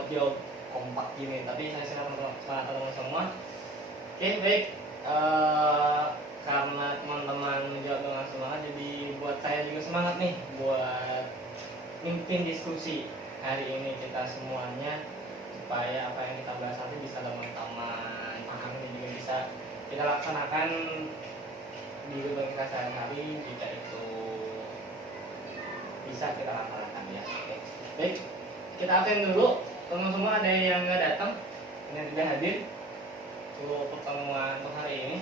buat jawab kompak gini, tapi saya silakan teman-teman semua. Oke, baik. Karena teman-teman menjawab dengan semangat, jadi buat saya juga semangat nih buat mimpin diskusi hari ini kita semuanya, supaya apa yang kita bahas nanti bisa teman-teman paham dan juga bisa kita laksanakan di kehidupan kita sehari-hari jika itu bisa kita laksanakan ya. Oke. Baik, kita absen dulu. Teman-teman semua ada yang nggak datang, yang tidak hadir untuk pertemuan untuk hari ini?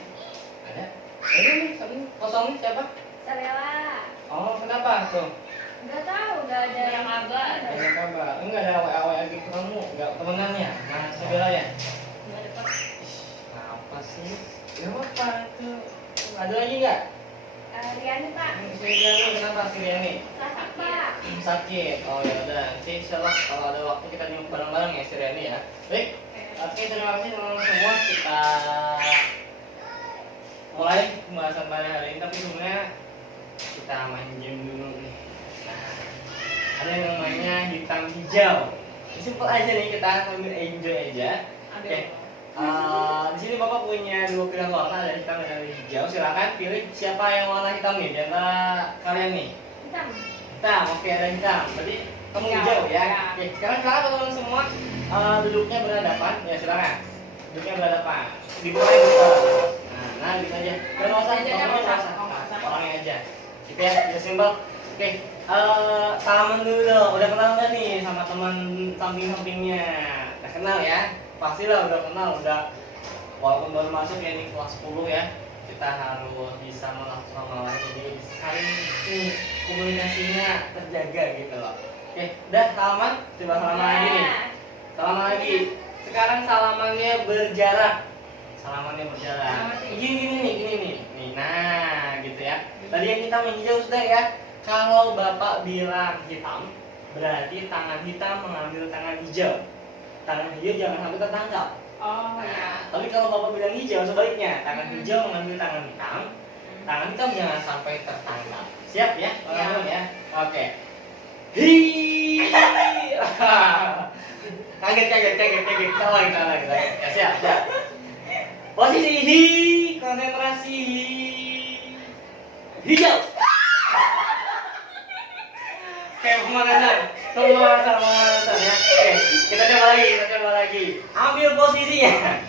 Ada? Ada nih, kosong nih siapa? Sarela. Oh, kenapa tuh? Nggak tahu, nggak ada yang kabar. Nggak ada kabar. Enggak ada WA gitu kamu, nggak temenannya? Mana Sabela ya? Nggak ada kabar. Apa sih? Gak apa itu. Ada lagi nggak? Riani Pak. Si Riani, kenapa si Riani? Sakit Pak. Sakit. Oh ya udah, nanti insyaallah kalau ada waktu kita jumpa bareng-bareng ya si Riani ya. Baik. Oke, terima kasih teman-teman semua. Kita mulai pembahasan pada hari ini, tapi sebenarnya kita main game dulu nih. Nah, ada yang namanya hitam hijau. Simpel aja nih, kita sambil enjoy aja. Oke. Di sini Bapak punya dua pilihan warna, ada hitam dan ada hijau. Silakan pilih siapa yang warna hitam nih di antara kalian nih. Hitam. Hitam, oke, ada hitam. Berarti kamu hijau ya. Oke, sekarang teman-teman semua duduknya berhadapan. Ya silakan. Duduknya berhadapan. Dimulai buka. Nah, gitu aja. Dan orangnya aja. Gitu ya, kita simpel. Oke, salaman dulu dong. Udah kenal nggak nih sama teman samping-sampingnya? Udah kenal ya? Pastilah udah kenal, udah walaupun baru masuk ya ini kelas 10 ya, kita harus bisa mengatur sama lain, jadi saling komunikasinya terjaga gitu loh. Oke, udah salaman, coba salaman lagi nih. Salaman lagi. Sekarang salamannya berjarak. Salamannya berjarak. Gini nih. Nah, gitu ya. Tadi yang hitam yang hijau sudah ya. Kalau Bapak bilang hitam, berarti tangan hitam mengambil tangan hijau. Tangan hijau jangan sampai tertangkap. Oh Nah, ya. tapi kalau Bapak bilang hijau sebaliknya, tangan hijau mengambil tangan hitam, tangan hitam jangan sampai tertangkap. Siap ya, teman-teman ya. Oke. Hi. Kaget. Salah. Ya, siap. Posisi hi, konsentrasi. Hijau. Oke, pemanasan ya. Oke, kita coba lagi. Ambil posisinya.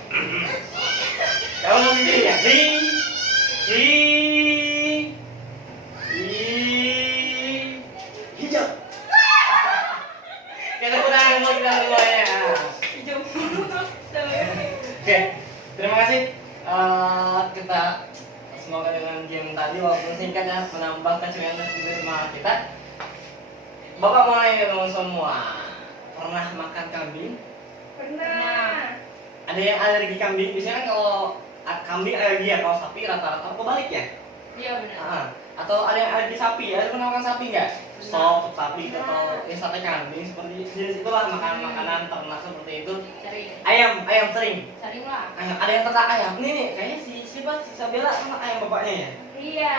Kamu posisinya. Hijau. Kita semuanya. Hijau dulu. Oke, terima kasih. Kita semoga dengan game tadi walaupun singkat ya menambah keceriaan dan juga semangat kita. Bapak mau nanya teman semua, pernah makan kambing? Pernah. Ada yang alergi kambing? Biasanya kan kalau kambing alergi ya, kalau sapi rata-rata kebalik ya? Iya benar. Atau ada yang alergi sapi? Ada pernah makan sapi nggak? Sop sapi atau sate kambing seperti jenis itulah makanan ternak seperti itu. Sering. Ayam sering. Sering lah. Ada yang ternak ayam. Nih kayaknya si Sabela sama ayam bapaknya ya. Iya.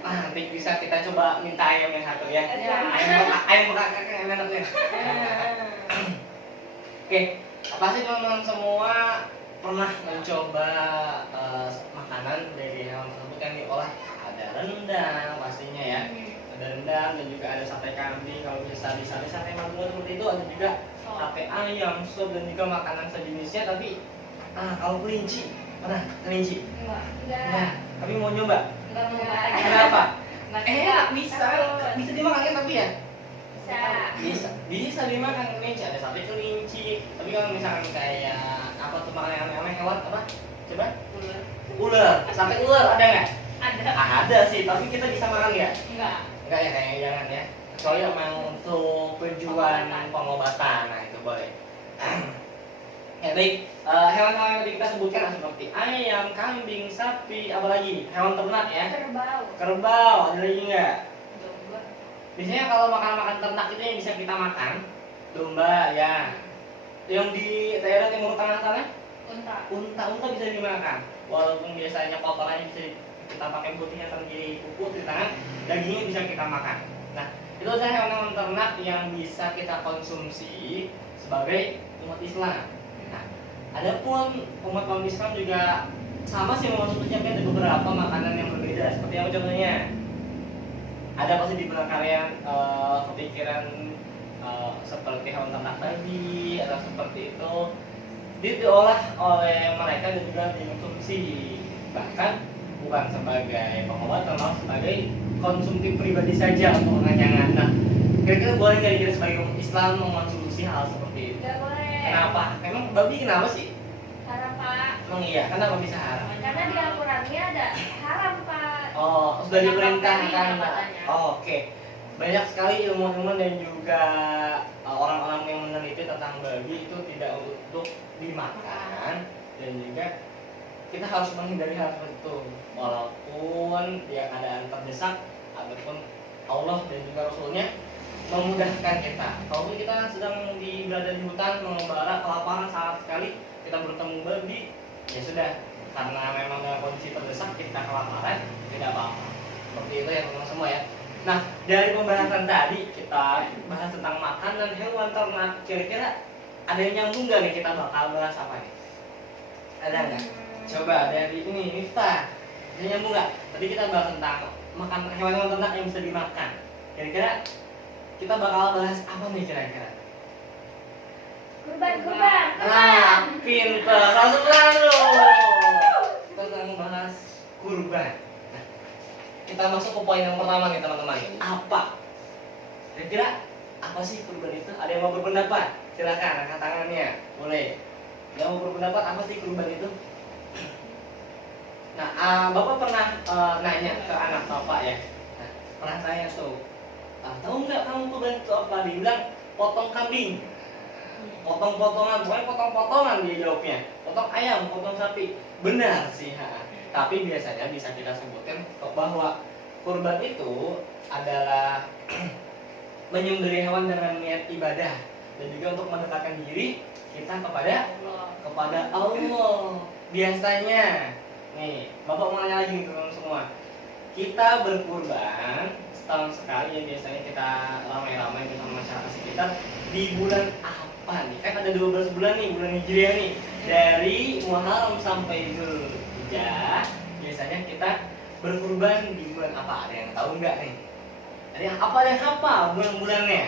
Nanti bisa kita coba minta ayam yang satu ya. Iya. Ayam kakak yang enaknya. Oke, pasti teman-teman semua pernah mencoba makanan dari hewan tersebut yang diolah. Ada rendang pastinya ya. Ada rendang dan juga ada sate kambing, kalau bisa di sate madura seperti itu, ada juga sate ayam, sop dan juga makanan sejenisnya. Tapi kalau kelinci, pernah kelinci? Enggak. Tapi mau nyoba? Enggak mau lagi. Kenapa? Enak, bisa dimakan kan tapi ya? Bisa. Dimakan kelinci, ada sate kelinci. Tapi kalau misalkan kayak apa tuh makanan yang aneh hewan apa? Coba? Ular. Sampai ular ada nggak? Ada. Ada sih, tapi kita bisa makan nggak? Enggak. Enggak ya, kayaknya jangan ya. Kecuali memang untuk tujuan pengobatan, nah itu boleh. Ya baik, hewan-hewan yang tadi kita sebutkan seperti ayam, kambing, sapi, apa lagi? Hewan ternak ya? Kerbau, ada lagi nggak? Domba. Biasanya kalau makan ternak itu yang bisa kita makan, domba ya. Yang di daerah timur tengah sana, unta bisa dimakan. Walaupun biasanya kotorannya bisa kita pakai putihnya terjadi kuku di tangan, dagingnya bisa kita makan. Nah, Itu adalah hewan ternak yang bisa kita konsumsi sebagai umat Islam. Nah, adapun umat Islam juga sama sih mengonsumsinya, tapi ada beberapa makanan yang berbeda. Seperti apa contohnya? Ada pasti di benak kalian kepikiran seperti hewan ternak babi atau seperti itu diolah oleh mereka dan juga dikonsumsi, bahkan bukan sebagai pengobatan, malah sebagai konsumsi pribadi saja untuk kekenyangan. Nah, kira-kira boleh nggak kita sebagai umat Islam mengonsumsi hal seperti itu? Nggak boleh. Kenapa? Emang babi kenapa sih? Haram, Pak. Emang iya, kenapa bisa haram? Karena di Al-Qurannya ada haram, Pak. Oh, sudah diperintahkan. Katanya. Oh, oke. Banyak sekali ilmuwan dan juga orang-orang yang meneliti tentang babi itu tidak untuk dimakan, dan juga kita harus menghindari hal seperti itu walaupun dia keadaan terdesak ataupun Allah dan juga Rasulnya memudahkan kita. Kalau kita sedang berada di hutan mengembara, kelaparan sangat sekali, kita bertemu babi, ya sudah, karena memang dalam kondisi terdesak kita kelaparan, tidak apa-apa. Seperti itu ya teman-teman semua ya. Nah, dari pembahasan tadi kita bahas tentang makanan hewan ternak, kira-kira ada yang nyambung nggak nih, kita bakal bahas apa nih? Ada nggak? Coba dari ini Miftah, ada nyambung nggak? Tadi kita bahas tentang makan hewan-hewan ternak yang bisa dimakan. Kira-kira kita bakal bahas apa nih kira-kira? Kurban. Ah, pintar, langsung loh. Kita sedang bahas kurban. Nah, kita masuk ke poin yang pertama nih teman-teman. Apa? Kira-kira apa sih kurban itu? Ada yang mau berpendapat? Silakan angkat tangannya. Boleh. Yang mau berpendapat apa sih kurban itu? Nah, Bapak pernah nanya ke anak Bapak ya? Nah, pernah tanya tuh, tahu nggak kamu kurban itu apa? Dibilang potong kambing, potong-potongan, bukan potong-potongan, dia jawabnya, potong ayam, potong sapi. Benar sih, tapi biasanya bisa kita sebutkan bahwa kurban itu adalah menyembelih hewan dengan niat ibadah dan juga untuk mendekatkan diri kita kepada Allah. Biasanya nih, Bapak mau nanya lagi nih teman-teman semua. Kita berkurban setahun sekali ya, biasanya kita ramai-ramai bersama masyarakat sekitar di bulan apa nih? Kan ada 12 bulan nih, bulan Hijriah nih. Dari Muharram sampai Zulhijjah, biasanya kita berkurban di bulan apa? Ada yang tahu nggak nih? Ada yang apa bulan-bulannya?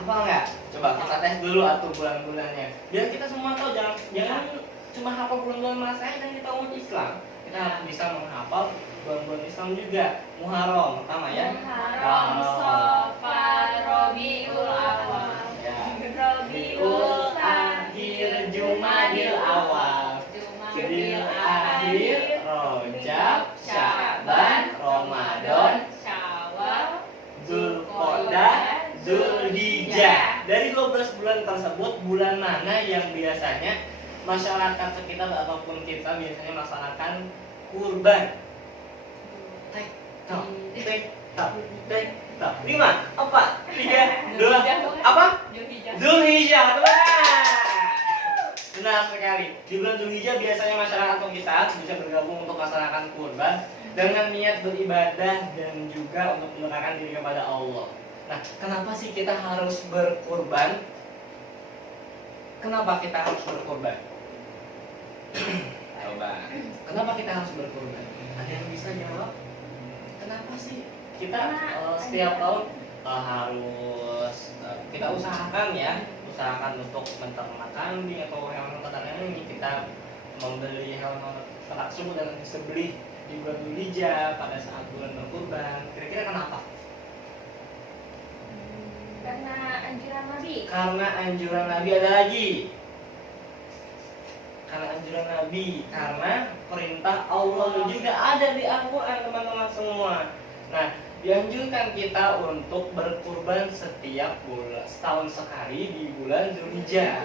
Apa enggak? Coba kita tes dulu atau bulan-bulannya. Biar kita semua tahu, jangan cuma hafal bulan-bulan Masehi dan kita umat Islam. Kita harus bisa menghafal bulan-bulan Islam juga. Muharram pertama ya. Muharram, Safar, Rabiul Awal, Ya. Rabiul Akhir, Jumadil Awal, Jumadil Akhir, Rajab, Sya'ban, Ramadan, Syawal, Zulqa'dah, Zulhijjah. Dari 12 bulan tersebut, bulan mana yang biasanya masyarakat sekitar ataupun kita biasanya melaksanakan kurban? Tek tok, tek tok, tek tok. 5, 4, 3, 2, apa? Zulhijjah, teman. Benar sekali. Di bulan Zulhijjah biasanya masyarakat kita bisa bergabung untuk melaksanakan kurban dengan niat beribadah dan juga untuk mendekatkan diri kepada Allah. Nah, kenapa sih kita harus berkurban? Kenapa kita harus berkurban? Coba. Kenapa kita harus berkurban? Ada yang bisa jawab? Kenapa sih kita setiap tahun harus kita usahakan untuk menternak kambing atau hewan ternak ini, kita membeli hewan ternak tersebut dan disembelih di bulan Zulhijjah pada saat bulan berkurban. Kira-kira kenapa? Karena anjuran Nabi. Karena anjuran Nabi. Ada lagi. Karena anjuran Nabi, karena perintah Allah juga ada di Al-Quran teman-teman semua. Nah, dianjurkan kita untuk berkurban setiap bulan, setahun sekali di bulan Zulhijjah.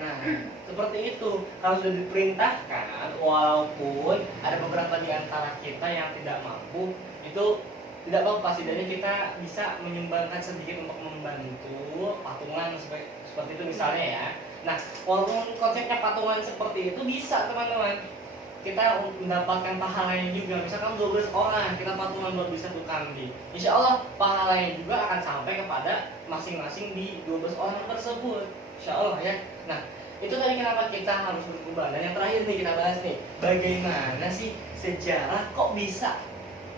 Nah, seperti itu. Kalau sudah diperintahkan, walaupun ada beberapa di antara kita yang tidak mampu, itu tidak apa-apa, setidaknya kita bisa menyumbangkan sedikit untuk membantu patungan seperti itu misalnya ya. Nah, walaupun konsepnya patungan seperti itu bisa teman-teman, kita mendapatkan pahalanya juga. Misalkan 12 orang kita patungan buat beli satu kambing, insya Allah pahalanya juga akan sampai kepada masing-masing di 12 orang tersebut, insya Allah ya. Nah itu tadi kenapa kita harus berkurban. Dan yang terakhir nih kita bahas nih, bagaimana sih sejarah kok bisa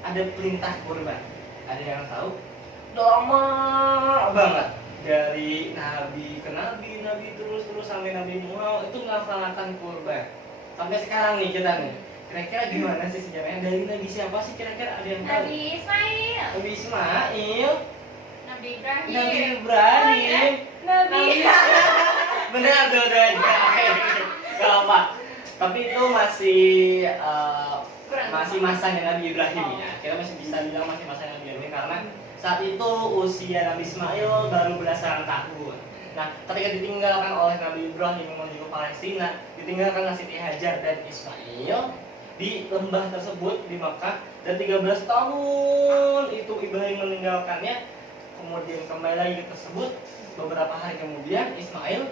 ada perintah kurban. Ada yang tahu? Lama banget dari nabi ke nabi, terus sampai Nabi Muhammad itu melaksanakan kurban. Sampai sekarang nih kita nih, kira-kira gimana sih sejarahnya? Dari nabi siapa sih kira-kira, ada yang tahu? Nabi Ismail. Nabi Ismail, Nabi Ibrahim. Nabi Ibrahim, Nabi. benar dua-duanya. Oke, gak apa. Tapi itu masih masih masanya Nabi Ibrahim ya. Kita masih bisa bilang masih masanya Nabi Ibrahim karena saat itu usia Nabi Ismail baru belasan tahun. Nah, ketika ditinggalkan oleh Nabi Ibrahim menuju ke Palestina, ditinggalkan Siti Hajar dan Ismail di lembah tersebut di Makkah, dan 13 tahun itu Ibrahim meninggalkannya. Kemudian kembali lagi ke tersebut. Beberapa hari kemudian Ismail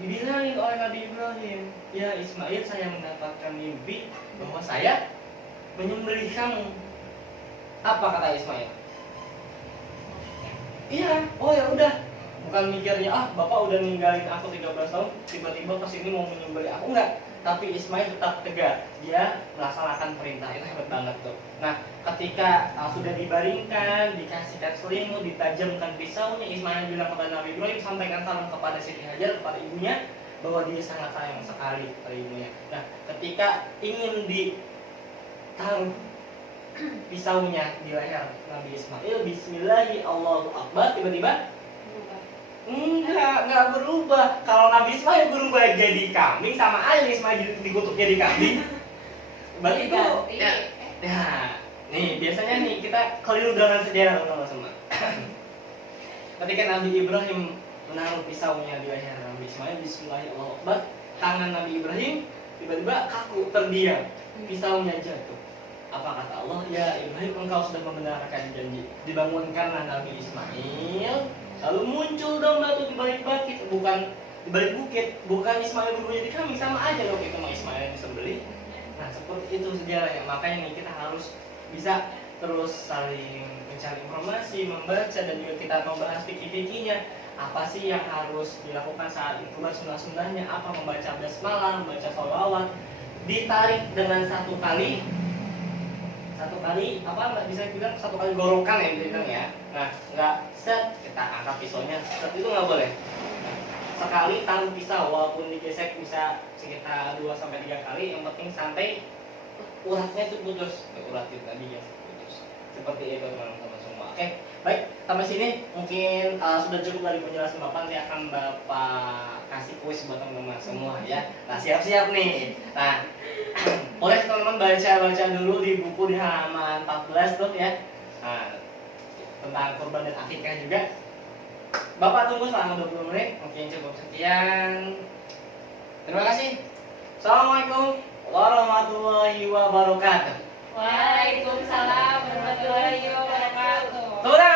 dibilangin oleh Nabi Ibrahim, ya Ismail, saya mendapatkan mimpi bahwa saya menyembelih kamu. Apa kata Ismail? Iya, oh ya udah. Bukan mikirnya, bapak udah ninggalin aku 13 tahun, tiba-tiba kesini mau menyembelih aku, enggak. Tapi Ismail tetap tegar, dia melaksanakan perintah. Itu hebat banget tuh. Nah, ketika sudah dibaringkan, dikasihkan selimut, ditajamkan pisaunya, Ismail bilang kepada Nabi Ibrahim, sampaikan salam kepada Siti Hajar, kepada ibunya, bahwa dia sangat sayang sekali kepada ibunya. Nah, ketika ingin ditaruh pisaunya di leher Nabi Ismail, Bismillahi Allahu Akbar, tiba-tiba enggak berubah. Kalau Nabi Ismail berubah jadi kambing, sama aja Ismail dikutuk jadi kambing. Berarti itu ya, nih biasanya nih kita keliru dengan sejarah teman-teman semua. Ketika Nabi Ibrahim menaruh pisaunya di leher Nabi Ismail, Bismillahi Allahu Akbar, tangan Nabi Ibrahim tiba-tiba kaku, terdiam, pisaunya jatuh. Apa kata Allah? Ya Ibrahim, engkau sudah membenarkan janji. Dibangunkanlah Nabi Ismail, lalu muncul dong batu di balik bukit, bukan di balik bukit, bukan Ismail berubah jadi kambing, sama aja loh itu mah Ismail disembelih. Nah seperti itu sejarahnya. Makanya nih kita harus bisa terus saling mencari informasi, membaca, dan juga kita membahas fikih-fikihnya. Apa sih yang harus dilakukan saat itu, sunnah-sunnahnya apa, membaca basmalah, membaca sholawat, ditarik dengan satu kali apa, nggak bisa bilang satu kali gorokan ya, bisa bilang ya. Nah nggak set kita angkat pisaunya, set itu nggak boleh. Sekali taruh pisau, walaupun digesek bisa sekitar 2-3 kali, yang penting sampai uratnya itu putus. Urat itu tadi ya putus. Seperti itu teman-teman semua. Oke, baik, sampai sini mungkin sudah cukup dari penjelasan Bapak. Nanti akan Bapak kasih kuis buat teman-teman semua ya. Nah siap-siap nih. Nah boleh teman-teman baca dulu di buku di halaman 14 tuh ya. Nah, tentang kurban dan akikah juga. Bapak tunggu selama 20 menit. Mungkin cukup sekian. Terima kasih. Assalamualaikum warahmatullahi wabarakatuh. Waalaikumsalam warahmatullahi wabarakatuh. Tepuk tangan.